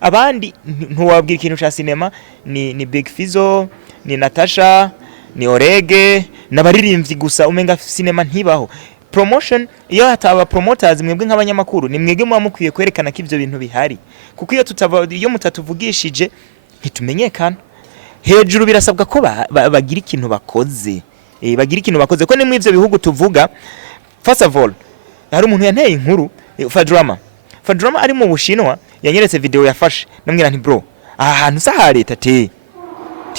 abandi ntuwabwira ikintu ca cinema ni Big Fizzo, ni Natasha, ni Orege n'abaririmbyi gusa umenga cinema ntibaho. Promotion iyo hataba promoters mwebwe nk'abanyamakuru ni mwege muba mukwiye kwerekana ko ivyo bintu bihari, kuko iyo mutatuvugishije ntitumenyekana. Hejuru birasabwa ko bagira ikintu bakoze, bagira ikintu bakoze ko ni mu ivyo bihugu tuvuga. First of all, hari umuntu yanteye inkuru Fadrama ari mu Bushinwa yanyeretse video yafashe, namwira nti bro aha hantu saha leta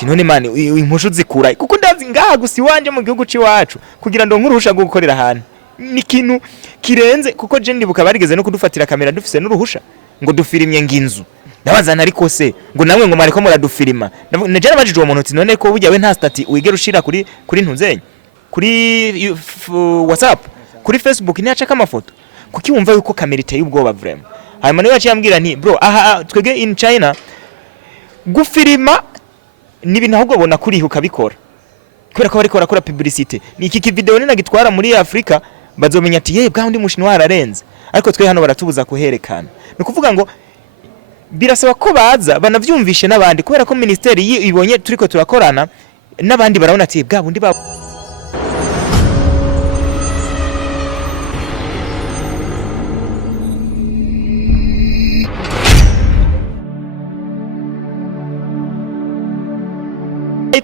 none mani impushu zikura kuko ndazi ngaha gusi wanje mu gihugu ciwacu kugira ndo nkuruhusha gukorera ahantu ni kintu kirenze, kuko je ndibuka barigeze no kudufatira kamera dufise n'uruhusha ngo dufirimye nginzu ndabazana ariko se ngo namwe ngo mariko muradufirima naje nabajije uwo muntu none ko burya we nta stati wigera ushira kuri ntunzenye kuri WhatsApp kuri Facebook ni aca kamafoto kuki wumva yuko kamera iteye ubwoba vraiment. Hanyuma niyo yaciyambwira nti bro aha twege in China gufirima ni ibintu ahubwo bona kuri ukabikora kubera ko bariko barakora publicité. Ni iki video ni nagitwara muri Afrika bazomenya ati bwa undi mushini wararenze, ariko twe hano baratubuza kuherekana. Ni kuvuga ngo birasaba ko baza banavyumvishe n'abandi, kubera ko ministeri ibonye turiko turakorana n'abandi barabona ati bwa bundi ba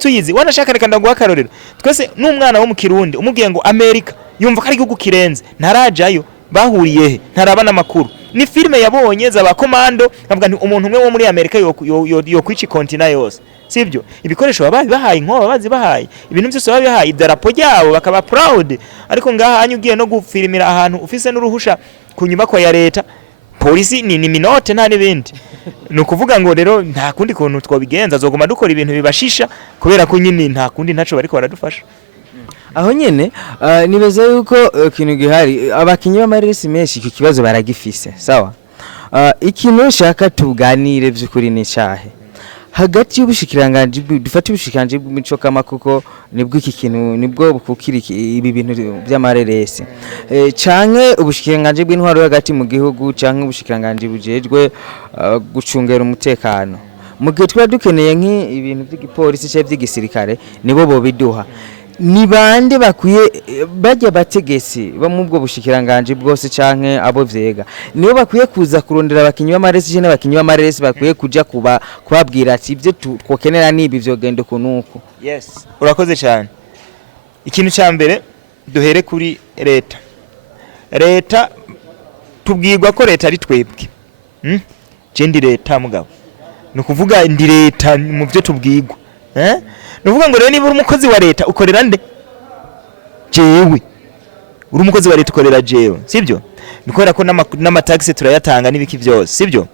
tuyizi wanashaka reka ndaguha akarorero. Twese n'umwana wo mu Kirundi umubwiye ngo America yumva ko ari igihugu kirenze ntarajayo, bahuriye he ntarabana amakuru. Ni filme yabonye zaba komando nkavuga nti umuntu umwe wo muri America yo kwici continent yose, sibyo? Ibikoresho babaye bahaye inkoba bazi bahaye ibintu byose babaye bahaye idarapo ryabo bakaba proud, ariko ngaha anyugiye no gufirimira ahantu ufise n'uruhusha kunyubako ya leta polisi ni minote nta nibindi. Nukuvuga ngo rero nta kundi kuntu twobigenza zoguma dukora ibintu bibashisha kubera ko nyine nta kundi ntaco bariko baradufasha. Aho nyene nibeza yuko kintu gihari abakinyi b'amaresi menshi iki kibazo baragifise sawa. Ikintu shaka tuganire by'ukuri ni cyahe hagati y'ubushikiranganje dufata ubushikiranganje bw'imico kama kuko nibwo iki kintu nibwo bukukira ibi bintu by'amareresi canke ubushikiranganje bw'intwaro hagati mu gihugu canke ubushikiranganje bujejwe gucungera umutekano. Mu gihe twa dukeneye nk'ibintu by'igipolisi cyangwa by'igisirikare nibo bobiduha. Ni bande bakwiye bajya bategesi bo mu bwo bushikiranganje bwose canke abo vyega nibo bakwiye kuza kurondera abakinyi b'amaresi cyane abakinyi b'amaresi bakwiye kuja kubabwira ati ibyo twokenera nibi vyogende kunuko. Yes, urakoze cyane. Ikintu cya mbere duhere kuri leta tubwirwa ko leta ari twebwe je ndi leta mugabo nukuvuga ndi leta mu byo tubwirwa nuvuga ngo rero niba uri umukozi wa leta ukorera nde jewe uri umukozi wa leta ukorera jewe sibyo nikorera ko n'amataxi turayatanga n'ibiki byose sibyo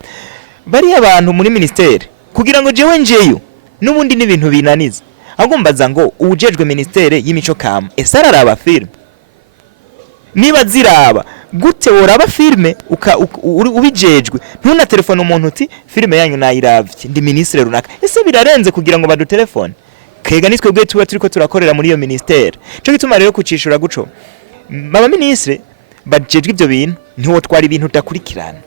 bari abantu muri ministeri kugira ngo jewe njeyo n'ubundi n'ibintu binaniza agombaza ngo ujejwe ministeri y'imico kama esararaba film niba ziraba gute woraba filme ubijejwe ntuna telefone umuntu uti filme yanyu nayiravye ndi ministre runaka ese birarenze kugira ngo badutelefone kega nitwe gwe tuba turiko turakorera muri iyo ministeri. Cyo gituma rero kucishura guco baba ministre bajejwe ibyo bintu ntiwo twari ibintu utakurikirana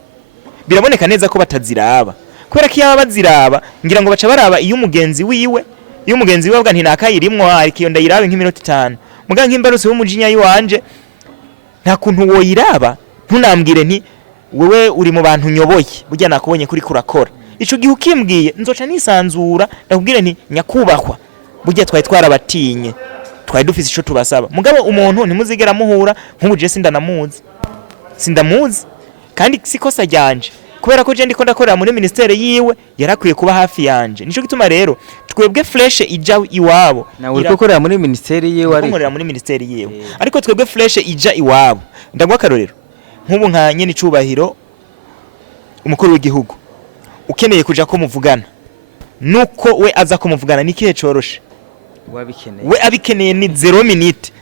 biraboneka neza ko bataziraba kubera ko yaba baziraba ngira ngo baca baraba iyo umugenzi wiwe bwa ntinakayirimwo ariko iyo ndayirabe nk'iminota 5 muga nk'imbaruse w'umujinya yiwanje nta kuntu woyiraba ntunambwire nti wewe uri mu bantu nyoboye burya nakubonye kuri kurakora ico gihe ukimbwiye nzoca nisanzura ndakubwire nti nyakubahwa burya twari twarabatinye twari dufise ico tubasaba mugabo umuntu ntimuzigera muhura nk'ubuje sindamuzi kandi sikosa ryanje kubera ko je ndiko ndakorera muri ministeri yiwe yarakwiye kuba hafi yanje. Nico gituma rero twebwe fresh ija iwabo na uri gukorera muri ministeri yiwe ari gukorera muri ministeri yiwe ariko twebwe fresh ija iwabo ndagwa karorero nk'ubu nka nyene icubahiro umukuru w'igihugu ukeneye kuja ko muvugana nuko we aza ko muvugana nikihe coroshe we abikeneye ni 0 minute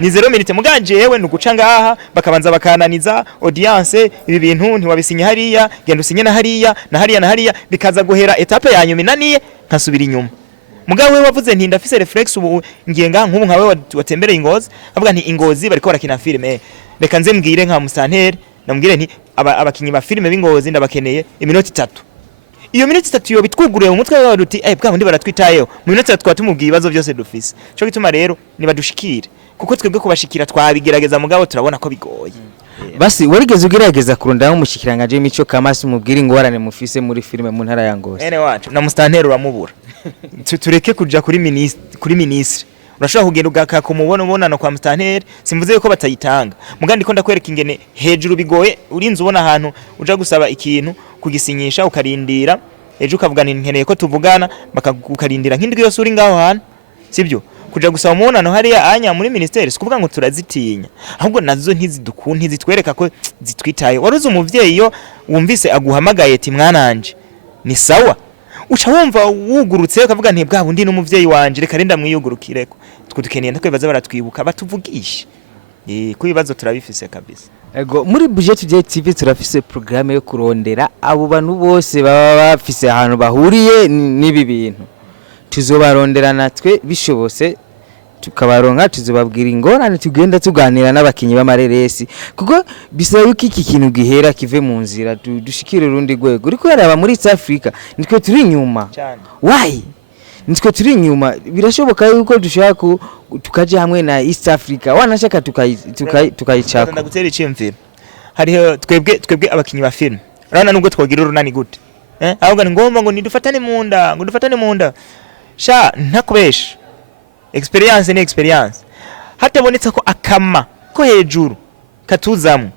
ni 0 minute muganje yewe nuguca ngaha bakabanza bakananiza audience ibi bintu ntiwabisinya hariya genda usinye na hariya bikaza guhera etape yanyu minaniye nkasubira inyuma mugabo we wavuze nti ndafise reflex ubu ngiye ngaha nk'ubu nkawe watembereye Ingozi avuga nti Ingozi bariko barakina filme reka nze mbwire nka musantere namubwire nti abakinyi ba filme b'Ingozi ndabakeneye iminota 3 iyo minota 3 yo bitwuguriye mu mutwe wawe uti bwa bundi baratwitayeho mu minota 3 twatumubwiye ibibazo byose dufise cyo gituma rero nibadushikire kuko twebwe kubashikira twabigerageza mugabo turabona ko bigoye basi warigeze ugerageza kurundaho umushikiranganje imico kamasi mubwira ingorane mufise muri filime mu ntara ya Ngozi ene wacu na mustantero uramubura tureke kuja kuri ministre urashobora kugenda ugakaka umubonano kwa mustantero simvuze yuko batayitanga mugandi ko ndakwereka ingene hejuru bigoye urinze ubona ahantu uja gusaba ikintu kugisinyisha ukarindira ejo ukavugana nkeneye ko tuvugana bakagukarindira nk'indwi yose uri ngaho hano sibyo kuja gusaba umubonano hariya anya muri ministeri sikuvuga ngo turazitinya ahubwo nazo ntizitwereka ko zitwitaye waruze umuvyeyi yo wumvise aguhamagaye ati mwananje ni sawa uca wumva wugurutse ukavuga nti bwa bundi n'umuvyeyi wanje reka renda mwiyugurukireko twikeneye ndakwibaza baratwibuka batuvugisha ku bibazo turabifise kabisa ego muri budget ya TV turafise programme yo kurondera abo bantu bose baba bafise ahantu bahuriye n'ibi bintu tuzobarondera natwe bishobose tukabaronka tuzobabwira ingorane tugenda tuganira n'abakinyi b'amareresi kuko bisaba yuko iki kintu gihera kive mu nzira dushikire urundi rwego uriko yaraba muri East Africa nitwe turi inyuma why nitwe turi inyuma birashoboka yuko dushaka tukaje hamwe na East Africa wanashaka tukayicaka ndagutera icimvira hariho twebwe abakinyi ba film rana nubwo twogira urunani gute ahubwo ngomba ngo nidufatane mu nda sha ntakubesha experience ni experience hatabonetse ko akama ko hejuru katuzamo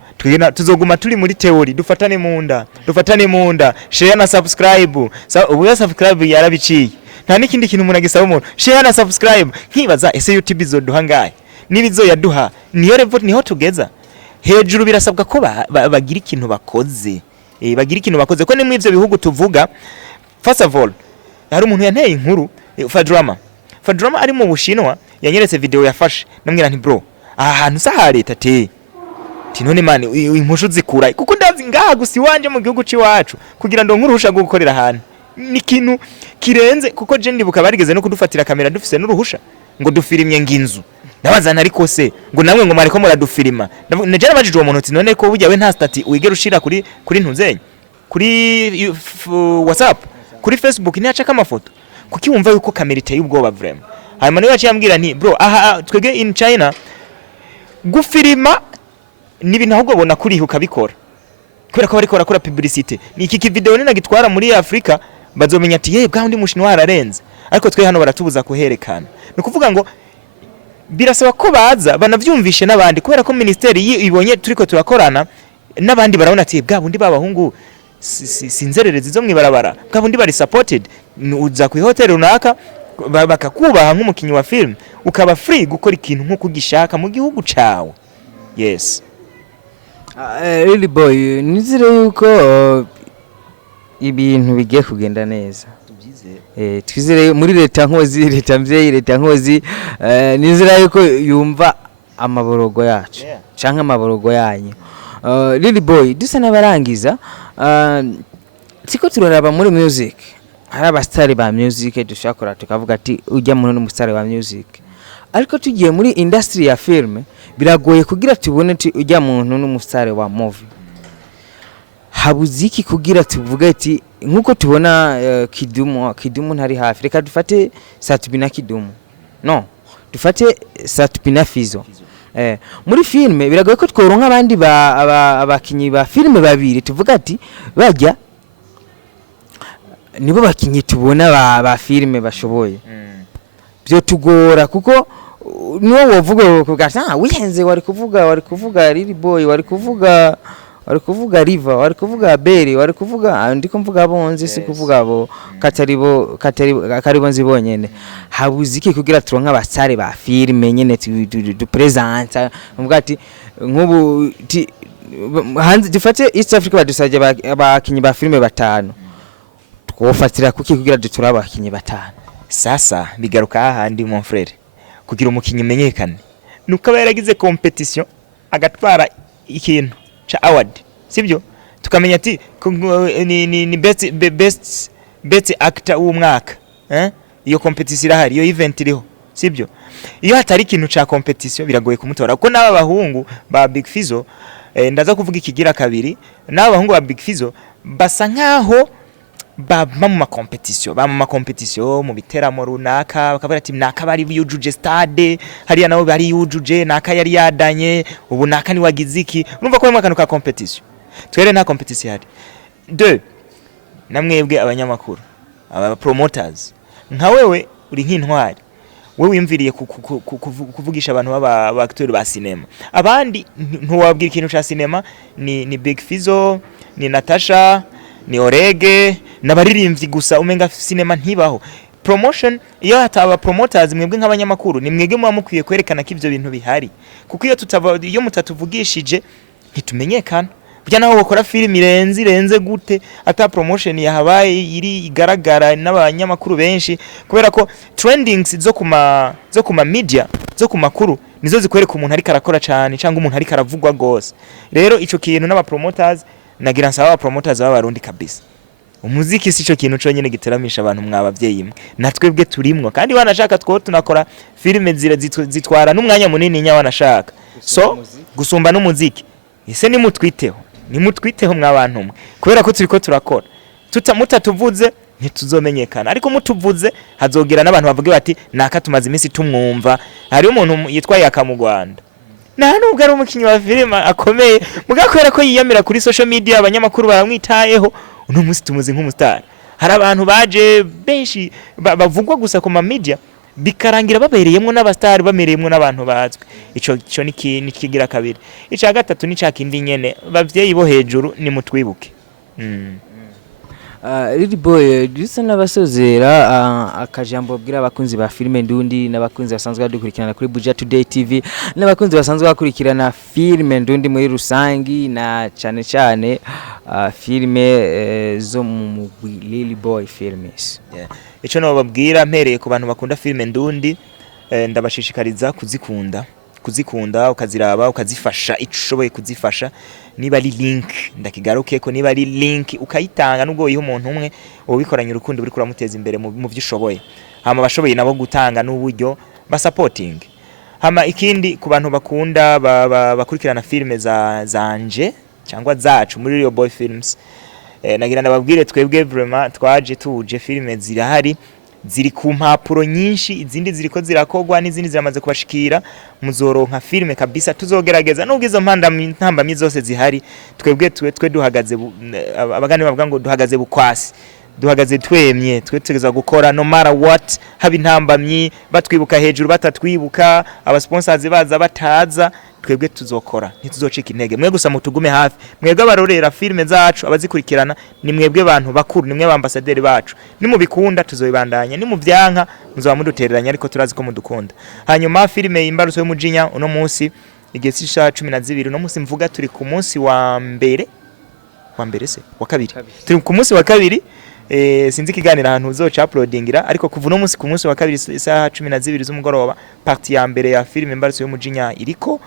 tuzoguma turi muri theory dufatane mu nda share na subscribe ubu ya subscribe yarabiciye nta nikindi kintu umuntu agisaba umuntu share na subscribe nkibaza ese YouTube izoduha ngaye nibizo yaduha niyo level niho tugeza hejuru birasabwa ko bagira ikintu bakoze bagira ikintu bakoze ko ni mu ivyo bihugu tuvuga first of all hari umuntu yanteye inkuru Fadrama ari mu Bushinwa yanyeretse video yafashe namwira nti bro aha hantu saha leta te none mani impushu zikura kuko ndazi ngaha gusi wanje mu gihugu ciwacu kugira ndo nkuruhusha gukorera ahantu ni kintu kirenze kuko je ndibuka barigeze no kudufatira kamera dufise n'uruhusha ngo dufirimye nginzu nabazana ariko se ngo namwe ngo mariko muradufirima naje nabajije uwo muntu ati none ko burya we nta stati wigera ushira kuri ntuzenye kuri WhatsApp kuri Facebook ntiyacaka amafoto kuki wumva yuko kamera iteye ubwoba vraiment hanyuma niwe yaciyambwira nti bro aha twege in China gufirima nibi ahubwo bona kuri ukabikora kubera ko bari korakora publicité ni iki video nina gitwara muri Afrika bazomenya ati bwa undi mushinwa ararenze ariko twe hano baratubuza kuherekana no kuvuga ngo birasaba ko baza banavyumvishe nabandi kubera ko ministeri ibonye turiko turakorana nabandi barabona ati bwa bundi babahungu sinzererezi zo mwibarabara bwa bundi bari supported uza ku hotel runaka bakakubaha nk'umukinyi wa film ukaba free gukora ikintu nko kugishaka mu gihugu cawe yes really boy nizire yuko ibintu bigiye kugenda neza twizere muri leta nkozi nizira yuko yumva amaborogo yacu canke amaborogo yanyu really boy dusa nabarangiza tiko turaraba muri music hari abastari ba music dushakora tukavuga ati ujya muntu n'umusitari wa music ariko tugiye muri industry ya film biragoye kugira tubone ati ujya muntu n'umusitari wa movie habuziki kugira tuvuga ati nkuko tubona Kidumu ntari hafi reka dufate Satubina Kidumu no dufate Satubina Fizo muri filme biragoye ko tworonka abandi abakinyi ba filme babiri tuvuga ati bajya nibo bakinyi tubona ba filme bashoboye byo tugora kuko niwo wovuga kugasa wihenze wari kuvuga Lily Boy wari kuvuga Riva wari kuvuga Beri wari kuvuga ndiko mvuga bonze si kuvuga abo kataribo nzibonyene habuziki kugira turonka abasare ba filme nyene du presenter mvuga ati nkubu hanze dufate East Africa badusaje abakinyi ba filme batanu twofatira kuki kugira duturaba abakinyi batanu sasa bigaruka ahandi mon frère kugira umukinyi menyekane nuko yaragize competition agatwara ikintu cha award sibyo tukamenya ati ni best actor w'umwaka iyo competition irahari iyo event iriho sibyo iyo hatari ikintu cha competition biragoye kumutora kuko naba bahungu ba Big Fizzo ndaza kuvuga ikigira kabiri naba bahungu ba Big Fizzo basa nkaho baba mu makompetisiyo mu biteramo runaka bakavuga ati naka bari yujuje stade hariya nabo bari yujuje naka yari yadanye ubu naka ni wagize iki urumva ko harimo akantu ka competition twere nta competition hari de namwebwe abanyamakuru aba promoters nka wewe uri nk'intwari wewe wimviriye kuvugisha abantu baba acteurs ba cinema abandi ntuwabwira ikintu cha cinema ni Big Fizzo ni Natasha ni Orege n'abaririmbyi gusa umenga cinema ntibaho promotion iyo hataba promoters mwebwe nk'abanyamakuru ni mwege muba mukwiye kwerekana ko ivyo bintu bihari kuko iyo mutatuvugishije ntitumenyekana burya naho bakora film irenze gute ata promotion yahabaye iri igaragara n'abanyamakuru benshi kubera ko trendings zo kuma media zo ku makuru nizo zikwereka umuntu ari karakora cyane cyangwa umuntu ari karavugwa gose rero ico kintu n'aba promoters nagira nsaba aba promoters b'abarundi kabisa umuziki sico kintu cyo nyene giteramisha abantu mwabavyeyi imwe natwebwe turimwo kandi wanashaka two tunakora filime zitwara n'umwanya munini nya wanashaka so gusumba n'umuziki ese nimutwiteho mwabantu mwe kubera ko turiko turakora mutatuvuze ntituzomenyekana ariko mutuvuze hazogira n'abantu bavuge bati naka tumaze iminsi tumwumva hari umuntu yitwaye aka mu Rwanda nubwo ari umukinyi wa filime akomeye mugakwera ko yiyamira kuri social media abanyamakuru baramwitayeho uno munsi tumuzi nk'umustar hari abantu baje benshi bavugwa gusa ku ma media bikarangira babereyemwo n'abastar bamereyemwo n'abantu bazwe ico ni kigira kabiri ica gatatu ni ca kindi nyene bavyeyi bo hejuru ni mutwibuke Lily Boy dusa n'abasozera akajambo bwira abakunzi ba filime ndundi n'abakunzi basanzwe badukurikirana kuri Buja Today TV n'abakunzi basanzwe bakurikirana filime ndundi muri rusangi na cyane filime zo mu Lily Boy Films ico no babwira mpereye ku bantu bakunda filime ndundi ndabashishikariza kuzikunda ukaziraba ukazifasha icushoboye kuzifasha niba ari link ndakigaruke ko niba ari link ukayitanga nubwo yiho umuntu umwe ubikoranye urukundo buri kuramuteza imbere mu byishoboye hama bashoboye nabo gutanga n'uburyo ba supporting hama ikindi ku bantu bakunda bakurikirana filime zanje cyangwa zacu muri Real Boy Films nagira ndababwire twebwe vraiment tuje filime zirahari ziri ku mpapuro nyinshi izindi ziriko zirakogwa n'izindi ziramaze kubashikira muzoronka filime kabisa tuzogerageza nubwo izo ntambamye zose zihari twebwe duhagaze abagani bavuga ngo duhagaze bukwasi duhagaze twemye tugeza gukora no matter what haba intambamye batwibuka hejuru batatwibuka aba sponsors baza bataza twebwe tuzokora ntituzocika intege mwe gusa mutugume hafi mwebwe abarorera filime zacu abazikurikirana ni mwebwe abantu bakuru ni mwe ambassadeur bacu ni mubikunda tuzobandanya ni muvyanka muzoba mudutereranya ariko turazi ko mudukunda hanyuma filime imbarutso y'umujinya uno munsi igesi sha 12 uno munsi mvuga turi ku munsi wa kabiri turi ku munsi wa kabiri sinzi kiganira ahantu uzoca uploadingira ariko kuva no munsi ku munsi wa kabiri isaha 12 z'umugoroba party ya mbere ya filime imbarutso y'umujinya iriko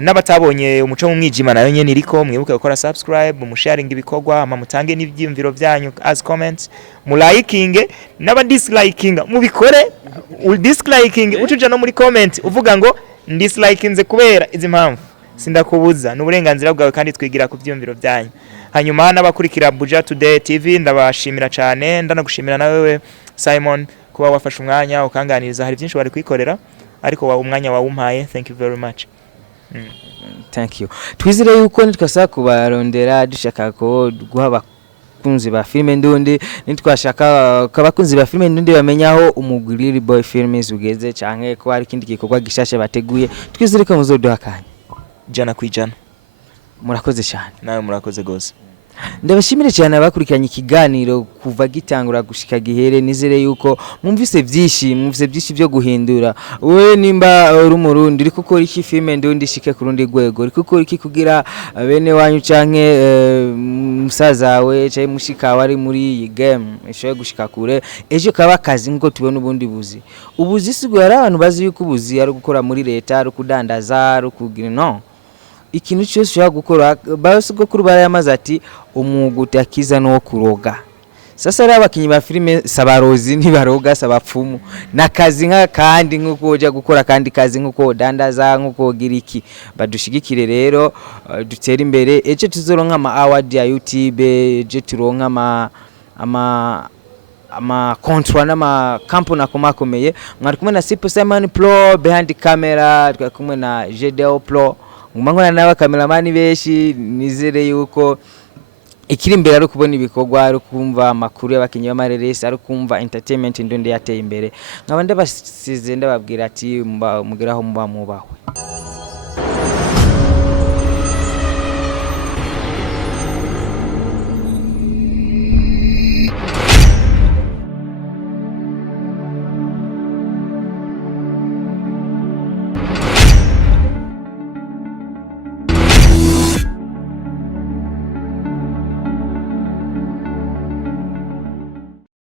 n'abatabonye umuco mu mwijima nayo nyene iriko mwibuke gukora subscribe mu sharing ibikorwa mutange n'ivyimviro byanyu as comments mu liking n'aba disliking mubikore disliking utuja no muri comment uvuga ngo dislikinze kubera izi mpamvu sindakubuza n'uburenganzira bwawe kandi twigira ku vyimviro byanyu hanyuma n'abakurikira Buja Today TV ndabashimira cyane ndanagushimira nawe Simon kuba wafashe umwanya ukanganiriza hari byinshi bari kwikorera ariko wa umwanya wawumpaye thank you very much. Thank you. Twizire yuko nitwasa kubarondera dushaka ko guha abakunzi ba filime ndundi nitwashaka abakunzi ba filime ndundi bamenyaho umugwi Lily Boy Films ugeze canke ko hari kindi gikorwa gishashe bateguye twizire ko muzoduhakanya jana kwijana murakoze cyane nawe murakoze gose ndabashimire cyane abakurikiranye ikiganiro kuva gitangura gushika gihere nizere yuko mumvise byinshi byo guhindura we nimba uri umurundi uri gukora iki filime ndundi shike ku rundi rwego uri gukora iki kugira bene wanyu canke musaza we cyangwa mushika wari muri iyi game ishoye gushika kure ejo kaba kazi ngo tubone ubundi ubuzi sigo yari abantu bazi yuko ubuzi ari gukora muri leta ari kudandaza ari kugira no ikintu cyose ushaka gukora basogokuru barayamaze ati umwuga utakiza no kuroga sasa rero abakinyi ba filime sabarozi ntibaroga sabapfumu nakazi nka kandi nkuko uja gukora kandi kazi nkuko dandaza nkuko giriki badushigikire rero dutera imbere eje tuzoronka ama award ya YouTube je turonka ama ama kontra n'ama kampuni akomakomeye. Mwari kumwe na Sipo Simon Pro behind camera, twari kumwe na Jedeo Pro, ngumangona n'aba cameraman benshi. Nizere yuko ikiri imbere ari kubona ibikorwa, ari kumva amakuru y'abakinyi b'amareresi, ari kumva entertainment ndonde yateye imbere. Nkaba ndabasize ndababwira ati mugeraho muba mubahwe.